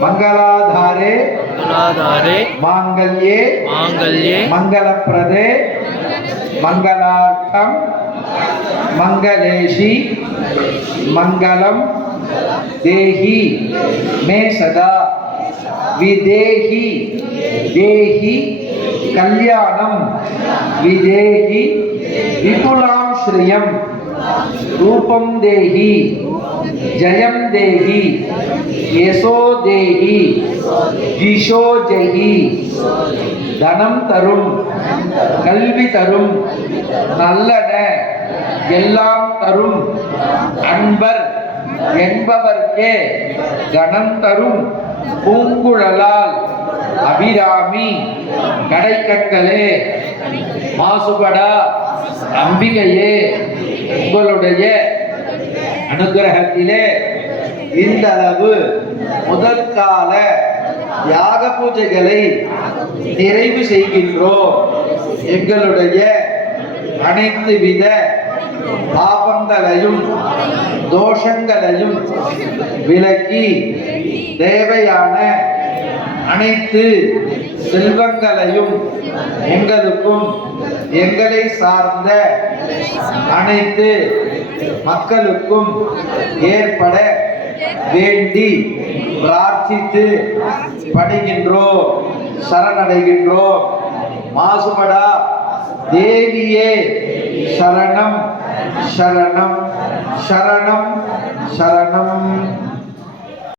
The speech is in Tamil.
मंगलाधारे मांगल्ये मंगलप्रदे मंगलार्थम मंगलेशी मंगलम देहि मे सदा विदेहि देहि कल्याणम विदेहि विपुलां श्रियं रूपम देहि जयम देहि यशो देहि जिशो जहि धनम तरुम कल्वी तरुम நல்லன எல்லாம் தரும் அன்பர் என்பவர்க்கே கணம் தரும் பூங்குழலால் அபிராமி கடைக்கற்களே மாசுபடா அம்பிகையே உங்களுடைய அனுகிரகத்திலே இந்த அளவு முதல் கால யாக பூஜைகளை நிறைவு செய்கின்றோம். எங்களுடைய அனைத்து வித பாபங்களையும் தோஷங்களையும் விலக்கி தேவையான அனைத்து செல்வங்களையும் எங்களுக்கும் எங்களை சார்ந்த அனைத்து மக்களுக்கும் ஏற்பட வேண்டி பிரார்த்தித்து பணிகின்றோம், சரணடைகின்றோம். மாசுபடா தேவியே சரணம் சரணம் சரணம் சரணம்.